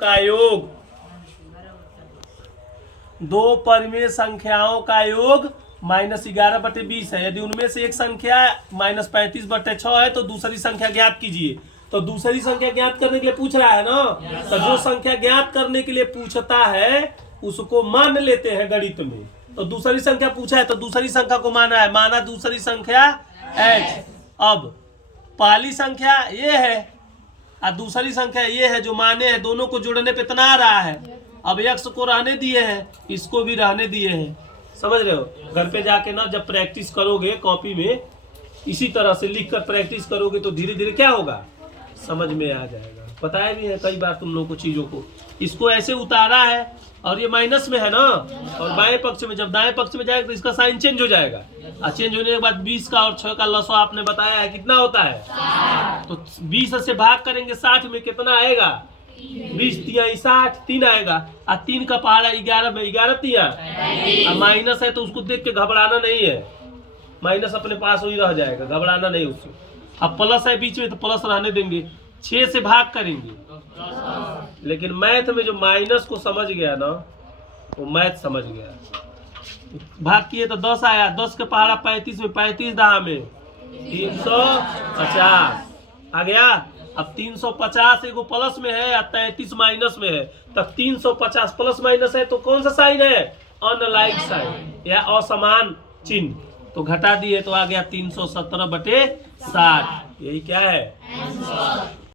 का योग, दो परिमेय संख्याओं का योग -11/20 है। यदि उनमें से एक संख्या -35/6 है तो दूसरी संख्या ज्ञात कीजिए। तो दूसरी संख्या ज्ञात करने के लिए पूछ रहा है ना, तो जो संख्या ज्ञात करने के लिए पूछता है उसको मान लेते हैं गणित में। तो दूसरी संख्या पूछा है तो दूसरी संख्या को माना है, माना दूसरी संख्या h। अब पहली संख्या ये है और दूसरी संख्या ये है जो माने है, दोनों को जोड़ने पे इतना आ रहा है। अब x को रहने दिए हैं, इसको भी रहने दिए हैं। समझ रहे हो? घर पे जाके ना जब प्रैक्टिस करोगे कॉपी में इसी तरह से लिख कर प्रैक्टिस करोगे तो धीरे धीरे क्या होगा, समझ में आ जाएगा। बताया भी है कई बार तुम लोग को चीजों को। इसको ऐसे उतारा है और ये माइनस में है ना, और बाएं पक्ष में, जब दाएं पक्ष में जाएगा तो इसका साइन चेंज हो जाएगा। और चेंज होने के बाद 20 का और 6 का लसवा आपने बताया है कितना होता है, तो 20 से भाग करेंगे 60 में, कितना आएगा 20 तिया 60, 3 आएगा। और 3 का पहाड़ा 11 में, 11 तिया, और माइनस है तो उसको देख के घबराना नहीं है, माइनस अपने पास ही रह जाएगा, घबराना नहीं उससे। अब प्लस है बीच में तो प्लस रहने देंगे, 6 से भाग करेंगे। लेकिन मैथ में जो माइनस को समझ गया ना वो मैथ समझ गया। भाग किए तो 10 आया, 10 के पहाड़ा 35 में, 35 दहा में 350 आ गया। अब 350 एगो प्लस में है और 33 माइनस में है, तब 350 प्लस माइनस है तो कौन सा साइन है, अनलाइक साइन या असमान चिन्ह। तो घटा दिए तो आ गया 317/60। यही क्या है,